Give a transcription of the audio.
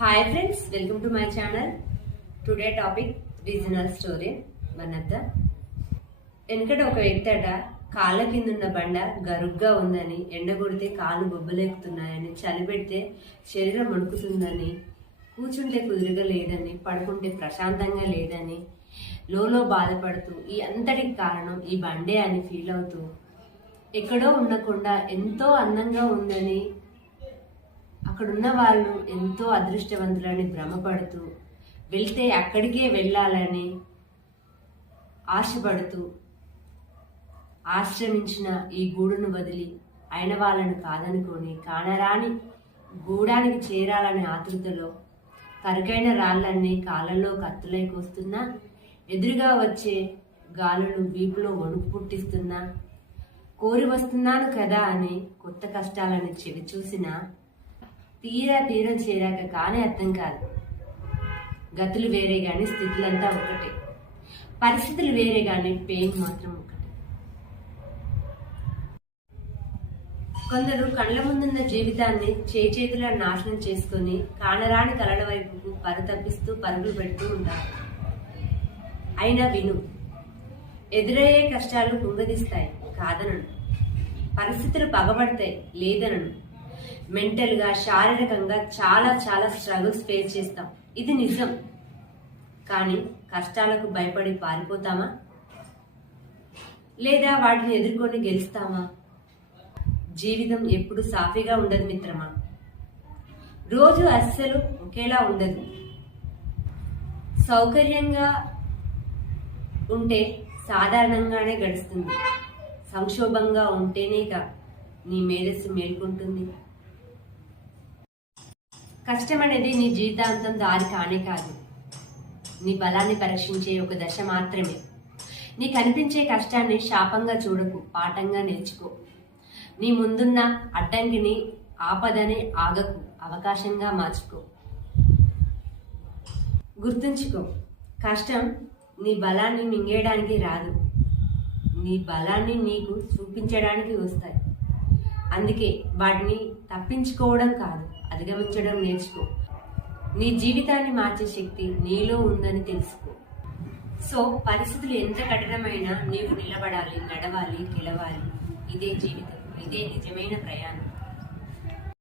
Hi friends, welcome to my channel. Today topic regional story. వనద్ద వెనుకట ఒక వ్యక్తి అట కాళ్ళ కిందున్న బండ గరుగ్గా ఉందని, ఎండ కొడితే కాళ్ళు బొబ్బలేకుతున్నాయని, చలి పెడితే శరీరం వణుకుతుందని, కూర్చుంటే కుదురుగా లేదని, పడుకుంటే ప్రశాంతంగా లేదని లోలో బాధపడుతూ ఈ అంతటికి కారణం ఈ బండే అని ఫీల్ అవుతూ, ఎక్కడో ఉండకుండా ఎంతో అందంగా ఉందని, అక్కడున్న వాళ్ళు ఎంతో అదృష్టవంతులని భ్రమపడుతూ, వెళ్తే అక్కడికే వెళ్ళాలని ఆశపడుతూ ఆశ్రమించిన ఈ గూడును వదిలి అయిన వాళ్ళను కాదనుకొని కానరాని గూడానికి చేరాలనే ఆతృతలో కరుకైన రాళ్ళన్నీ కాళ్ళల్లో కత్తులై కోస్తున్నా, ఎదురుగా వచ్చే గాలులు వీపులో వణుకు పుట్టిస్తున్నా, కోరి వస్తున్నాను కదా అని కొత్త కష్టాలని చెవి చూసినా తీరం చేరాక కానీ అర్థం కాదు. గతులు వేరే గాని స్థితులంతా ఒకటే, పరిస్థితులు వేరే గాని పెయిన్ మాత్రం ఒకటే. కొందరు కళ్ళ ముందున్న జీవితాన్ని చేతుల నాశనం చేసుకుని కానరాని కలల వైపుకు పరితపిస్తూ పరుగులు పెడుతూ ఉంటారు. అయినా విను, ఎదురయ్యే కష్టాలు కుంగదీస్తాయి కాదనను, పరిస్థితులు పగబడతాయి లేదనను. మెంటల్గా శారీరకంగా చాలా చాలా స్ట్రగుల్స్ ఫేస్ చేస్తాం, ఇది నిజం. కానీ కష్టాలకు భయపడి పారిపోతామా, లేదా వాటిని ఎదుర్కొని గెలుస్తామా? జీవితం ఎప్పుడు సాఫీగా ఉండదు మిత్రమా. రోజు అస్సలు ఒకేలా ఉండదు. సౌకర్యంగా ఉంటే సాధారణంగానే గడుస్తుంది, సంక్షోభంగా ఉంటేనేగా నీ మేధస్సు మేల్కొంటుంది. కష్టం అనేది నీ జీవితాంతం దారి కానే కాదు, నీ బలాన్ని పరీక్షించే ఒక దశ మాత్రమే. నీ కనిపించే కష్టాన్ని శాపంగా చూడకు, పాఠంగా నేర్చుకో. నీ ముందున్న అడ్డంకిని ఆపదని ఆగకు, అవకాశంగా మార్చుకో. గుర్తుంచుకో, కష్టం నీ బలాన్ని మింగేయడానికి రాదు, నీ బలాన్ని నీకు చూపించడానికి వస్తాయి. అందుకే వాటిని తప్పించుకోవడం కాదు, అధిగమించడం నేర్చుకో. నీ జీవితాన్ని మార్చే శక్తి నీలో ఉందని తెలుసుకో. సో పరిస్థితులు ఎంత కఠినమైనా నీవు నిలబడాలి, నడవాలి, గెలవాలి. ఇదే జీవితం, ఇదే నిజమైన ప్రయాణం.